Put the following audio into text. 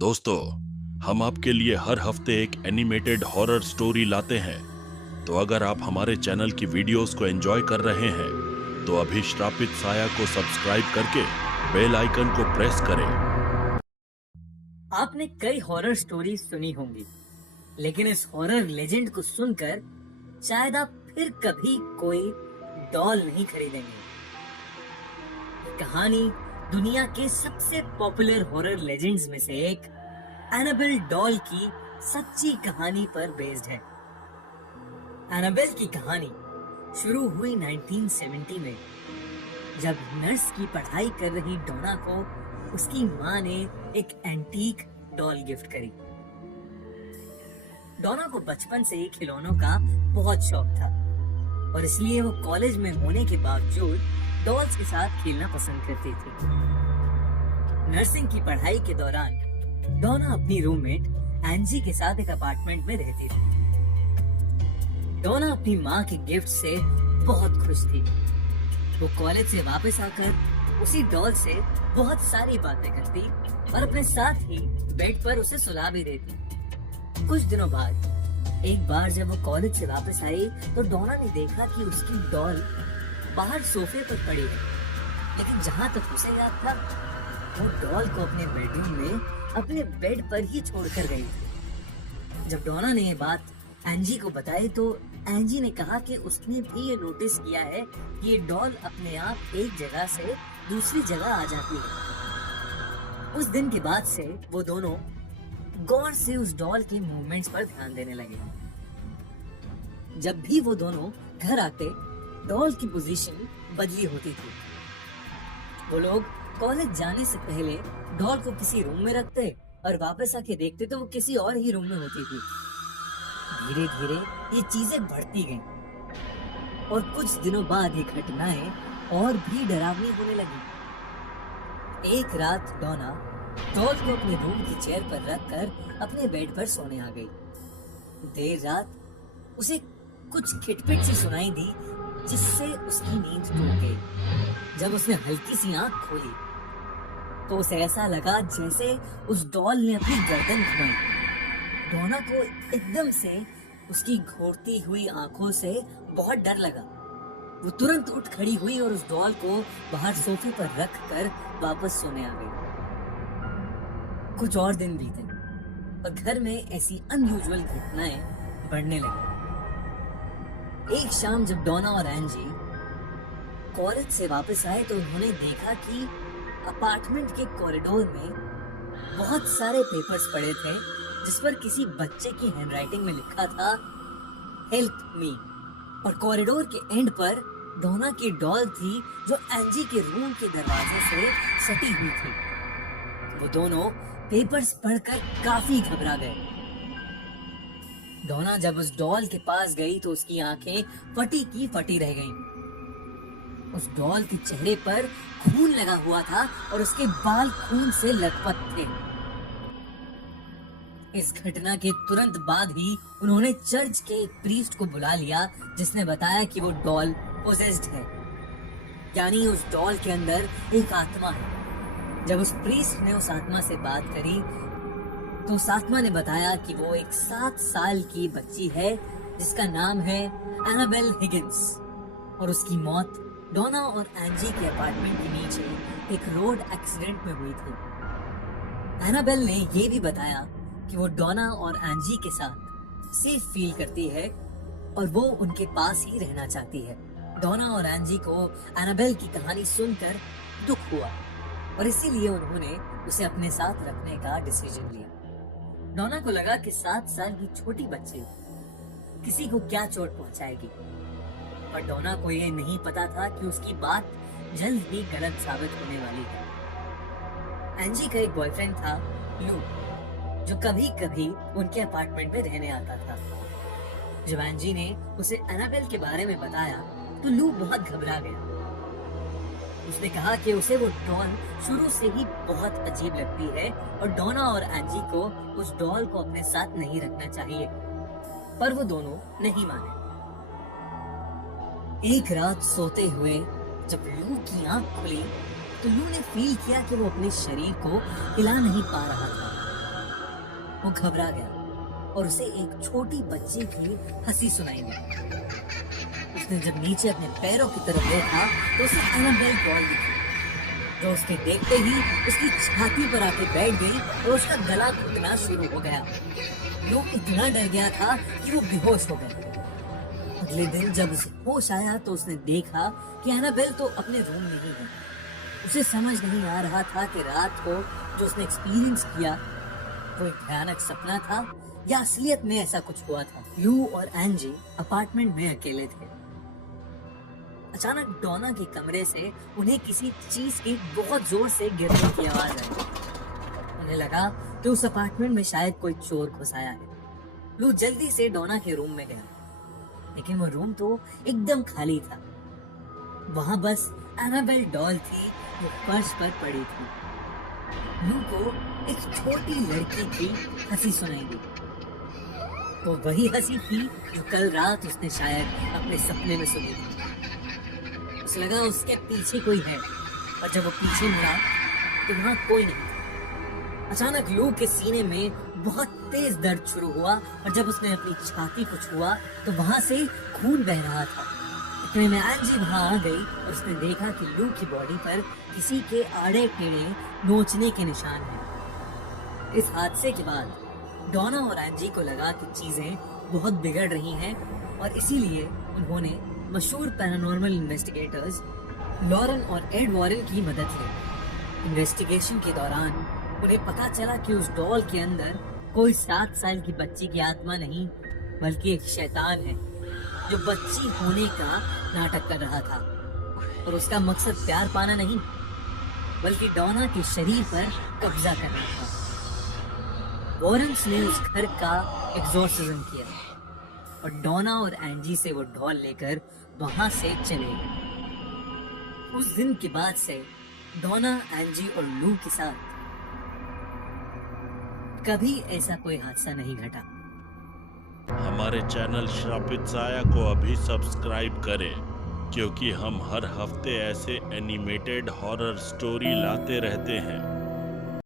दोस्तों, हम आपके लिए हर हफ्ते एक एनिमेटेड हॉरर स्टोरी लाते हैं। तो अगर आप हमारे चैनल की वीडियोस को एंजॉय कर रहे हैं तो अभी श्रापित साया को सब्सक्राइब करके बेल आइकन को प्रेस करें। आपने कई हॉरर स्टोरी सुनी होंगी, लेकिन इस हॉरर लेजेंड को सुनकर शायद आप फिर कभी कोई डॉल नहीं खरीदेंगे। ये कहानी दुनिया के सबसे पॉपुलर हॉरर लेजेंड्स में से एक एनाबेल डॉल की सच्ची कहानी पर बेस्ड है। एनाबेल की कहानी शुरू हुई 1970 में, जब नर्स की पढ़ाई कर रही डोना को उसकी माँ ने एक एंटीक डॉल गिफ्ट करी। डोना को बचपन से ही खिलौनों का बहुत शौक था और इसलिए वो कॉलेज में होने के बावजूद डॉल्स के साथ खेलना पसंद करती थी। नर्सिंग की पढ़ाई के दौरान डोना अपनी रूममेट एंजी के साथ एक अपार्टमेंट में रहती थी। डोना अपनी माँ के गिफ्ट से बहुत खुश थी। वो कॉलेज से वापस आकर उसी डॉल से बहुत सारी बातें करती और अपने साथ ही बेड पर उसे सुला भी देती। कुछ दिनों बाद एक बार जब वो कॉलेज से वापस आई तो डोना ने देखा कि उसकी डॉल बाहर सोफे पर पड़ी है, लेकिन जहाँ तक उसे याद था वो डॉल को अपने बेडरूम में अपने बेड पर ही छोड़कर गई थी। जब डोना ने ये बात एंजी को बताई तो एंजी ने कहा कि उसने भी ये नोटिस किया है कि ये डॉल अपने आप एक जगह से दूसरी जगह आ जाती है। उस दिन के बाद से वो दोनों गौर से उस डॉल के मूवमेंट्स पर ध्यान देने लगे। जब भी वो दोनों घर आते, डॉल की पोजीशन बदली होती थी। वो लोग कॉलेज जाने से पहले डॉल को किसी रूम में रखते और वापस आके देखते तो वो किसी और ही रूम में होती थी। धीरे धीरे ये चीजें बढ़ती गईं और कुछ दिनों बाद ये घटनाएं और भी डरावनी होने लगी। एक रात डोना डॉल को अपने रूम की चेयर पर रखकर अपने बेड पर सोने आ गई। देर रात उसे कुछ खिटपिट सी सुनाई दी, जिससे उसकी नींद टूट गई। जब उसने हल्की सी आंख खोली तो उसे ऐसा लगा जैसे उस डॉल ने अपनी गर्दन घुमाई। डोना को एकदम से उसकी घूरती हुई आंखों से बहुत डर लगा। वो तुरंत उठ खड़ी हुई और उस डॉल को बाहर सोफे पर रखकर वापस सोने आ गई। कुछ और दिन बीते और घर में ऐसी अनयूजुअल घटनाएं बढ़ने लगी। एक शाम जब डोना और एंजी कॉलेज से वापस आए तो उन्होंने देखा कि अपार्टमेंट के कॉरिडोर में बहुत सारे पेपर्स पड़े थे, जिस पर किसी बच्चे की हैंडराइटिंग में लिखा था हेल्प मी, और कॉरिडोर के एंड पर डोना की डॉल थी जो एंजी के रूम के दरवाजे से सटी हुई थी। वो दोनों पेपर्स पढ़कर काफी घबरा गए। डोना जब उस डॉल के पास गई तो उसकी आंखें फटी की फटी रह गईं। उस डॉल के चेहरे पर खून लगा हुआ था और उसके बाल खून से लथपथ थे। इस घटना के तुरंत बाद ही उन्होंने चर्च के एक प्रीस्ट को बुला लिया, जिसने बताया कि वो डॉल पोजेस्ड है, यानी उस डॉल के अंदर एक आत्मा है। जब उस प्रीस्ट ने उस आत्मा से बात करी तो उस आत्मा ने बताया कि वो एक 7 साल की बच्ची है जिसका नाम है एनाबेल हिगिंस, और उसकी मौत डोना और एंजी के अपार्टमेंट के नीचे एक रोड एक्सीडेंट में हुई थी। एनाबेल ने ये भी बताया कि वो डोना और एंजी के साथ सेफ फील करती है और वो उनके पास ही रहना चाहती है। डोना और एंजी को एनाबेल की कहानी सुनकर दुख हुआ और इसीलिए उन्होंने उसे अपने साथ रखने का डिसीजन लिया। डोना को लगा कि 7 साल की छोटी बच्ची किसी को क्या चोट पहुंचाएगी, पर डोना को ये नहीं पता था कि उसकी बात जल्द ही गलत साबित होने वाली है। एंजी का एक बॉयफ्रेंड था लू, जो कभी कभी उनके अपार्टमेंट में रहने आता था। जब एंजी ने उसे एनाबेल के बारे में बताया तो लू बहुत घबरा गया। उसने कहा कि उसे वो डॉल शुरू से ही बहुत अजीब लगती है और डोना और एंजी को उस डॉल को अपने साथ नहीं रखना चाहिए, पर वो दोनों नहीं माने। एक रात सोते हुए जब लू की आंख खुली तो लू ने फील किया कि वो अपने शरीर को हिला नहीं पा रहा था। वो घबरा गया और उसे एक छोटी बच्ची की हंसी सुनाई दी। उसने जब नीचे अपने पैरों की तरफ देखा तो उसे एनाबेल डॉल दिखी, जो उसके देखते ही उसकी छाती पर आके बैठ गई और उसका गला घुटना शुरू हो गया। लू इतना डर गया था कि वो बेहोश हो गया। अगले दिन जब उसे होश आया तो उसने देखा कि एनाबेल तो अपने रूम में ही है। उसे समझ नहीं आ रहा था कि रात को जो उसने एक्सपीरियंस किया वो एक भयानक सपना था या असलियत में ऐसा कुछ हुआ था। लू और एंजी अपार्टमेंट में अकेले थे। अचानक डोना के कमरे से उन्हें किसी चीज के बहुत जोर से गिरने की आवाज आई। उन्हें लगा कि उस अपार्टमेंट में शायद कोई चोर घुस आया है। लू जल्दी से डोना के रूम में गया, लेकिन वो रूम तो एकदम खाली था। वहां बस एनाबेल डॉल थी जो फर्श पर पड़ी थी। लू को एक छोटी लड़की की हंसी सुनाई दी। वो वही हंसी थी जो कल रात उसने शायद अपने सपने में सुनी थी। उसे लगा उसके पीछे कोई है, और जब वो पीछे मुड़ा तो वहां कोई नहीं था। अचानक लू के सीने में बहुत तेज दर्द शुरू हुआ और जब उसने अपनी छाती को छुआ तो वहां से खून बह रहा था। इतने में एंजी वहां आ गई और उसने देखा कि लू की बॉडी पर किसी के आड़े टेढ़े नोचने के निशान हैं। इस हादसे के बाद डोना और एंजी को लगा कि चीजें बहुत बिगड़ रही हैं और इसीलिए उन्होंने मशहूर पैरानॉर्मल इन्वेस्टिगेटर्स लॉरेन और एड वॉरेन की मदद ली। इन्वेस्टिगेशन के दौरान उन्हें पता चला कि उस डॉल के अंदर कोई 7 साल की बच्ची की आत्मा नहीं, बल्कि एक शैतान है जो बच्ची होने का नाटक कर रहा था। और उसका मकसद प्यार पाना नहीं, बल्कि डोना के शरीर पर कब्जा करना था। वॉरेन्स ने उस घर का एग्जॉर्सिज्म किया और डोना और एंजी से वो ढोल लेकर वहां से चले गए। उस दिन के बाद से डोना, एंजी और लू के साथ कभी ऐसा कोई हादसा नहीं घटा। हमारे चैनल श्रापित साया को अभी सब्सक्राइब करें, क्योंकि हम हर हफ्ते ऐसे एनिमेटेड हॉरर स्टोरी लाते रहते हैं।